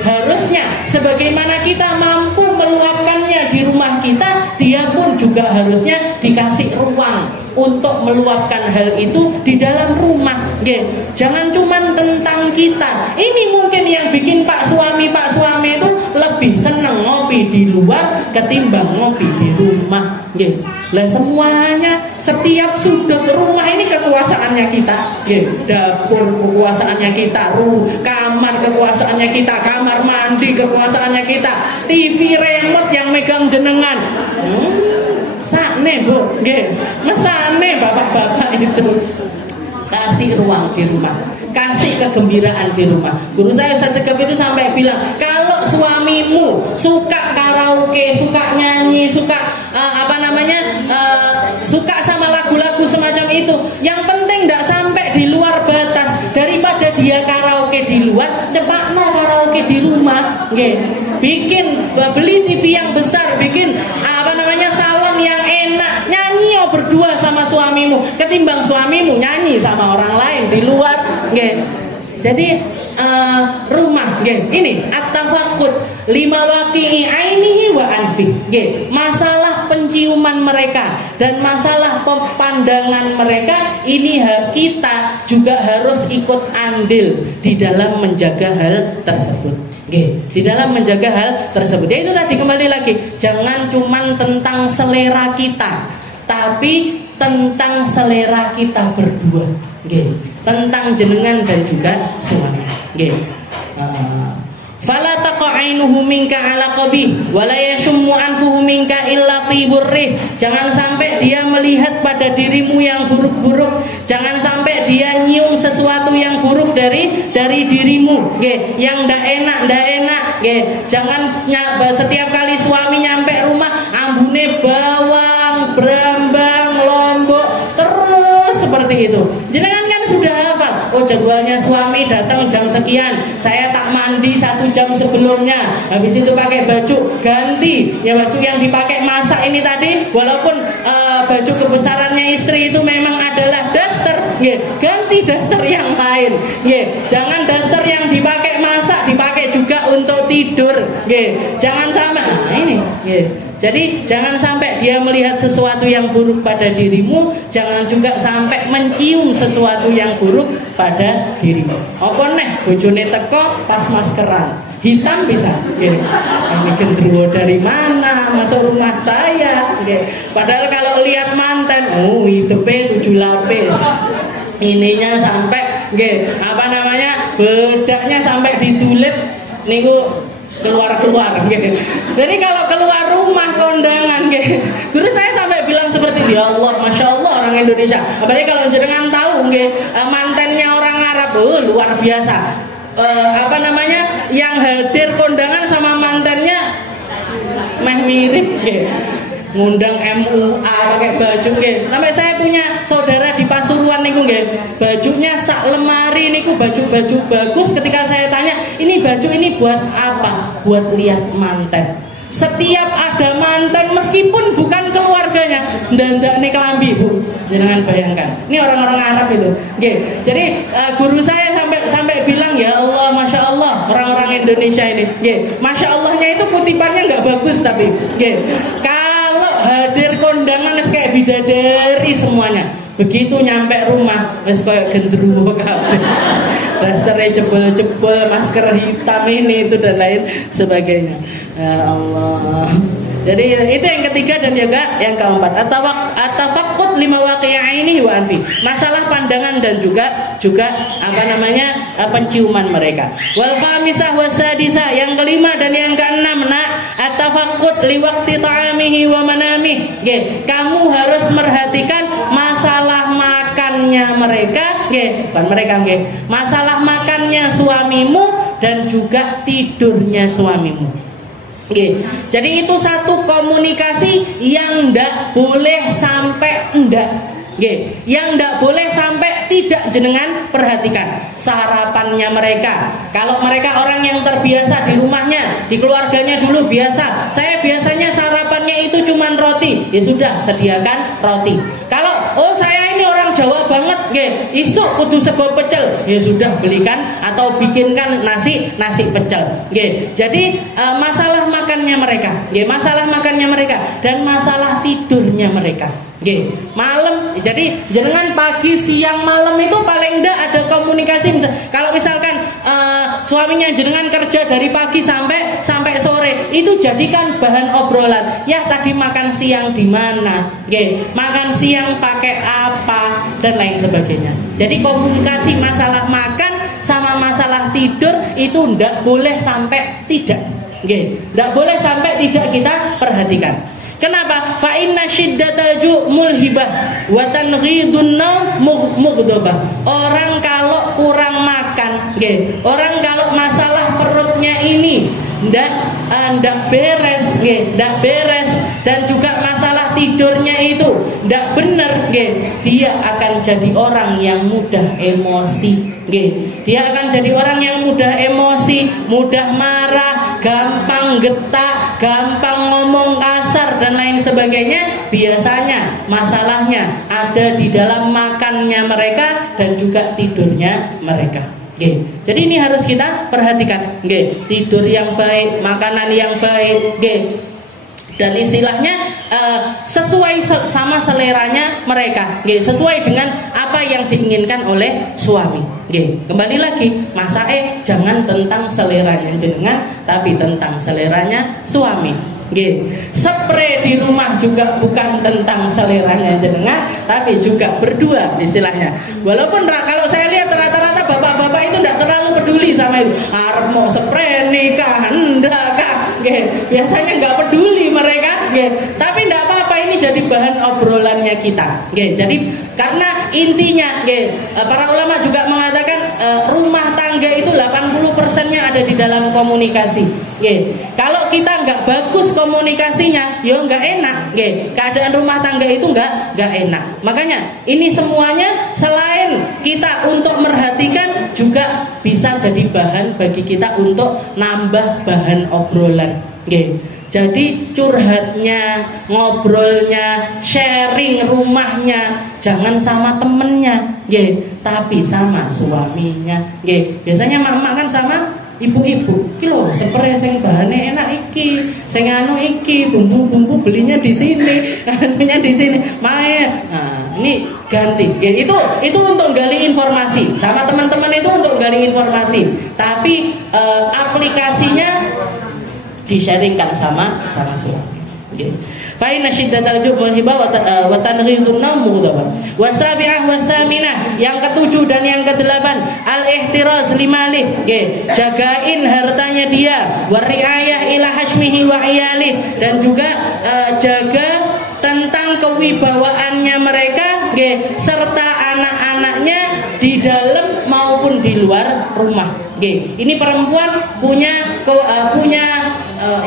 harusnya sebagaimana kita mampu meluapkannya di rumah kita, dia pun juga harusnya dikasih ruang untuk meluapkan hal itu di dalam rumah. Jangan cuman tentang kita. Ini mungkin yang bikin Pak suami itu lebih seneng ngopi di luar ketimbang ngopi di rumah. Lah semuanya, setiap sudut rumah ini kekuasaannya kita. Dapur kekuasaannya kita, kamar kekuasaannya kita, kamar mandi kekuasaannya kita, TV remote yang megang jenengan. Sakne Bu, mesane bapak-bapak itu. Kasih ruang di rumah, kasih kegembiraan di rumah. Guru saya Ustaz Segep itu sampai bilang, kalau suamimu suka karaoke, suka nyanyi, suka suka sama lagu-lagu semacam itu, yang penting tidak sampai di luar batas. Daripada dia karaoke di luar, cepatno karaoke di rumah. Beli TV yang besar, bikin salon yang enak, nyanyi berdua sama suamimu, ketimbang suamimu nyanyi sama orang lain di luar. Jadi rumah, ini at-tafaqqud lima waqi'i ainihi wa anfi. Masalah penciuman mereka dan masalah pandangan mereka ini kita juga harus ikut andil di dalam menjaga hal tersebut. Di dalam menjaga hal tersebut. Ya itu tadi, kembali lagi, jangan cuman tentang selera kita, tapi tentang selera kita berdua. Tentang jenengan dan juga suami. Fala taqa'ainuhu minka ala qabih wa la yashummu anfuhu minka illa tibur rih. Jangan sampai dia melihat pada dirimu yang buruk-buruk, jangan sampai dia nyium sesuatu yang buruk dari dirimu, yang ndak enak. Jangan setiap kali suami nyampe rumah ambune bawang, brambang, lombok terus seperti itu. Jenengan kan sudah hafal, Oh, jadwalnya suami datang jam sekian, saya tak mandi 1 jam sebelumnya, habis itu pakai baju ganti, ya baju yang dipakai masak ini tadi, walaupun baju kebesarannya istri itu memang adalah daster, ganti daster yang lain, jangan daster yang dipakai masak dipakai juga untuk tidur, jangan sama ini. Jadi jangan sampai dia melihat sesuatu yang buruk pada dirimu, jangan juga sampai mencium sesuatu yang buruk pada dirimu. Apa nih bojone teko pas maskeran hitam bisa, ini gendruwo dari mana masuk rumah saya, padahal kalau lihat mantan, oh hidupnya 7 lapis, ininya sampai, bedaknya sampai ditulit, niku keluar. Jadi kalau keluar rumah kondangan, guru saya sampai bilang seperti itu, ya Allah, masya Allah orang Indonesia. Apalagi kalau jenengan tahu, mantannya orang Arab, luar biasa. Yang hadir kondangan sama mantannya meh mirip, ngundang MUA pakai baju, sampai saya punya saudara di Pasuruan niku, bajunya sak lemari niku, baju-baju bagus. Ketika saya tanya, ini baju ini buat apa? Buat lihat mantan. Setiap ada mantan, meskipun bukan keluarganya, ndandakne kelambi, Bu. Jangan bayangkan. Ini orang-orang Arab itu. Jadi guru saya sampai bilang, ya Allah, masya Allah orang-orang Indonesia ini. Masya Allahnya itu kutipannya nggak bagus, tapi kalau hadir kondangan kayak bidadari semuanya. Begitu nyampe rumah wis kayak gendruwo kabeh. Dasternya jebol-jebol, masker hitam ini itu dan lain sebagainya. Ya Allah. Jadi itu yang ketiga dan juga yang keempat. Atafaqqud lima waqi'aini wa anfi. Masalah pandangan dan juga penciuman mereka. Wal khamisah wasadisah, yang kelima dan yang keenam, atafaqqud li waqti ta'amihi wa manamih. Kamu harus merhatikan masalah makannya mereka, bukan mereka, masalah makannya suamimu dan juga tidurnya suamimu. Jadi itu satu komunikasi yang ndak boleh sampai ndak. Yang ndak boleh sampai tidak jenengan perhatikan. Sarapannya mereka, kalau mereka orang yang terbiasa di rumahnya, di keluarganya dulu biasa, saya biasanya sarapannya itu cuman roti, ya sudah sediakan roti. Kalau saya ini orang Jawa banget, isuk kudu sego pecel, ya sudah belikan atau bikinkan nasi pecel. Jadi masalah makannya mereka, masalah makannya mereka dan masalah tidurnya mereka. Malam, jadi jangan pagi, siang, malam itu paling enggak ada komunikasi. Kalau misalkan suaminya jenengan kerja dari pagi sampai sore, itu jadikan bahan obrolan. Ya tadi makan siang di mana, makan siang pakai apa dan lain sebagainya. Jadi komunikasi masalah makan sama masalah tidur itu enggak boleh sampai tidak, enggak boleh sampai tidak kita perhatikan. Kenapa? Fa inna syiddatal ju' mulhibah wa tanghidun naum mughdabah. Orang kalau kurang makan, orang kalau masalah perutnya ini ndak beres, dan juga masalah tidurnya itu ndak benar, dia akan jadi orang yang mudah emosi, dia akan jadi orang yang mudah emosi, mudah marah, gampang getak, gampang ngomong kasar dan lain sebagainya. Biasanya masalahnya ada di dalam makannya mereka dan juga tidurnya mereka. Jadi ini harus kita perhatikan, tidur yang baik, makanan yang baik, dan istilahnya sesuai sama seleranya mereka, sesuai dengan apa yang diinginkan oleh suami. Kembali lagi, masake jangan tentang seleranya jenengan, tapi tentang seleranya suami. Spray di rumah juga bukan tentang seleranya jenengan, tapi juga berdua istilahnya. Walaupun kalau saya lihat rata-rata bapak-bapak itu tidak terlalu peduli sama itu. Arep mau spray nikahan ndak kak, biasanya nggak peduli mereka, tapi tidak apa-apa, ini jadi bahan obrolannya kita. Jadi karena intinya, para ulama juga mengatakan rumah tangga itu 80%-nya ada di dalam komunikasi. Kalau kita nggak bagus komunikasinya, ya nggak enak. Keadaan rumah tangga itu nggak enak. Makanya ini semuanya selain kita untuk merhatikan bisa jadi bahan bagi kita untuk nambah bahan obrolan. Nggih. Jadi curhatnya, ngobrolnya, sharing rumahnya jangan sama temennya, nggih, tapi sama suaminya. Nggih. Biasanya mak-mak kan sama ibu-ibu, iki lho sepere sing bahane enak iki, sing anu iki, bumbu-bumbu belinya di sini, anunya di sini. Mae. Nah, ini ganti. Ya, itu untuk gali informasi. Sama teman-teman itu untuk gali informasi. Tapi aplikasinya di-sharingkan sama suami. Okay. Fa inna syiddatal jub wal hiba wa tanghidun naum mughdaba. Wa sabi'ah wa thaminah, yang ketujuh dan yang kedelapan, al-ihtiraz limalih, okay. Jagain hartanya dia, wa riayah ila hashmihi wa iyalih, dan juga jaga tentang kewibawaannya mereka, okay, serta anak-anaknya di dalam maupun di luar rumah. Okay. Ini perempuan punya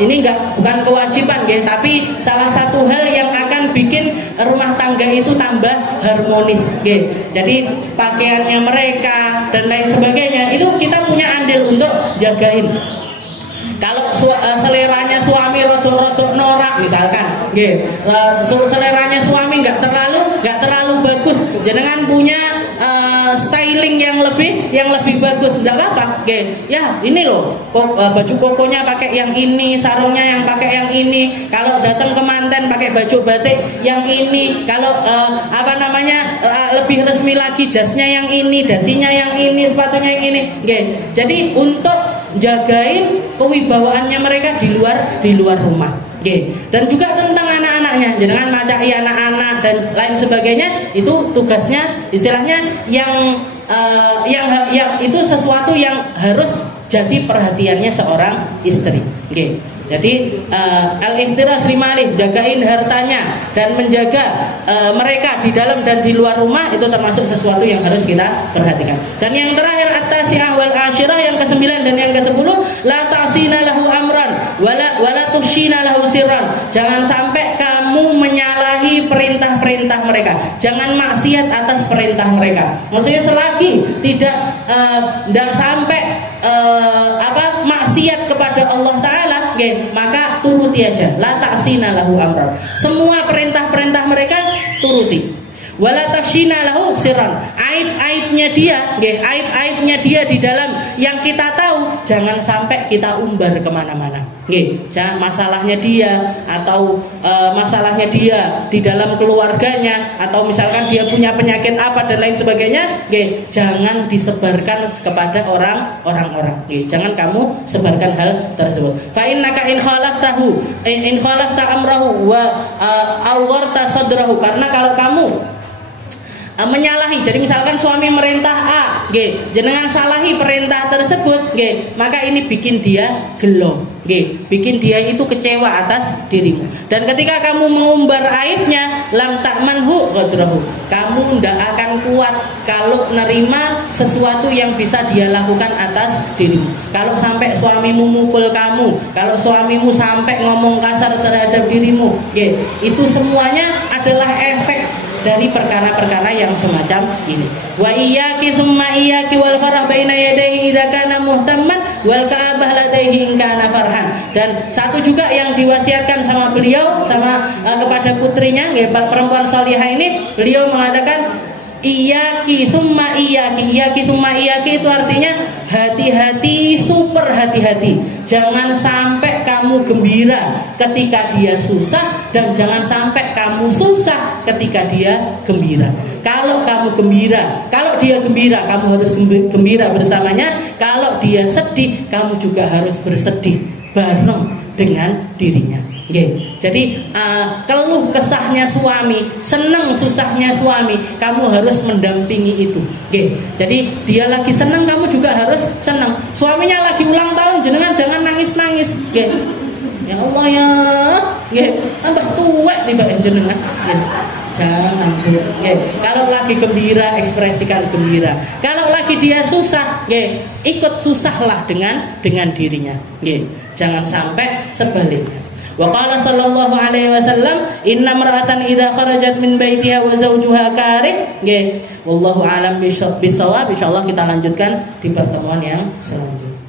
ini bukan kewajiban, tapi salah satu hal yang akan bikin rumah tangga itu tambah harmonis. Jadi pakaiannya mereka dan lain sebagainya itu kita punya andil untuk jagain. Kalau seleranya suami rodok-rodok norak misalkan, seleranya suami nggak terlalu bagus, jangan punya styling yang lebih bagus, enggak apa-apa. Ya ini loh, baju kokonya pakai yang ini, sarungnya yang pakai yang ini. Kalau datang ke manten pakai baju batik yang ini. Kalau lebih resmi lagi, jasnya yang ini, dasinya yang ini, sepatunya yang ini. Jadi untuk jagain kewibawaannya mereka di luar rumah. Dan juga tentang anak-anaknya, jangan macai anak-anak dan lain sebagainya. Itu tugasnya, istilahnya yang itu sesuatu yang harus jadi perhatiannya seorang istri. Jadi al-ihtiras limalih, jagain hartanya dan menjaga mereka di dalam dan di luar rumah, itu termasuk sesuatu yang harus kita perhatikan. Dan yang terakhir at-tasi'ah wal asyirah, yang ke-9 dan yang ke-10, la ta'sina lahu amran wala tushina lahu sirran. Jangan sampai kamu menyalahi perintah-perintah mereka. Jangan maksiat atas perintah mereka. Maksudnya selagi tidak sampai maksiat kepada Allah Ta'ala, maka turuti aja. La ta'sina lahu amran. Semua perintah-perintah mereka turuti. Wala tafshina lahu sirran. Aib-aibnya dia di dalam yang kita tahu, jangan sampai kita umbar kemana-mana. Jangan masalahnya dia atau masalahnya dia di dalam keluarganya, atau misalkan dia punya penyakit apa dan lain sebagainya, jangan disebarkan kepada orang-orang. Jangan kamu sebarkan hal tersebut. Fa innaka in khalafta amrahu wa awwarta sadrahu. Karena kalau kamu menyalahi, jadi misalkan suami merintah A, jenengan salahi perintah tersebut, maka ini bikin dia gelo, bikin dia itu kecewa atas dirimu. Dan ketika kamu mengumbar aibnya, lam ta'manhu ghadrahu, kamu ndak akan kuat kalau nerima sesuatu yang bisa dia lakukan atas dirimu. Kalau sampai suamimu mukul kamu, kalau suamimu sampai ngomong kasar terhadap dirimu, itu semuanya adalah efek dari perkara-perkara yang semacam ini. Wa iyyaki tsumma iyyaki wal farah baina yadayhi idza kana muhtamman wal ka'bah ladaihi in kana farhan. Dan satu juga yang diwasiatkan sama beliau, kepada putrinya, perempuan salihah ini, beliau mengatakan iyyaki tsumma iyyaki. Iyyaki tsumma iyyaki itu artinya hati-hati, super hati-hati. Jangan sampai kamu gembira ketika dia susah, dan jangan sampai kamu susah ketika dia gembira. Kalau kamu gembira, kalau dia gembira, kamu harus gembira bersamanya. Kalau dia sedih, kamu juga harus bersedih bareng dengan dirinya. Jadi keluh kesahnya suami, senang susahnya suami, kamu harus mendampingi itu. Jadi dia lagi senang, kamu juga harus senang. Suaminya lagi ulang tahun, jangan nangis-nangis. Ya Allah ya, tambah tuwek tiba jenengan. Jangan. Kalau lagi gembira, ekspresikan gembira. Kalau lagi dia susah, ikut susahlah dengan dirinya. Jangan sampai sebaliknya. Wa qala sallallahu alaihi wasallam, "Inna mar'atan idza kharajat min baitiha wa zawjuha karih." Nggih. Wallahu a'lam bishawab. Insyaallah kita lanjutkan di pertemuan yang selanjutnya.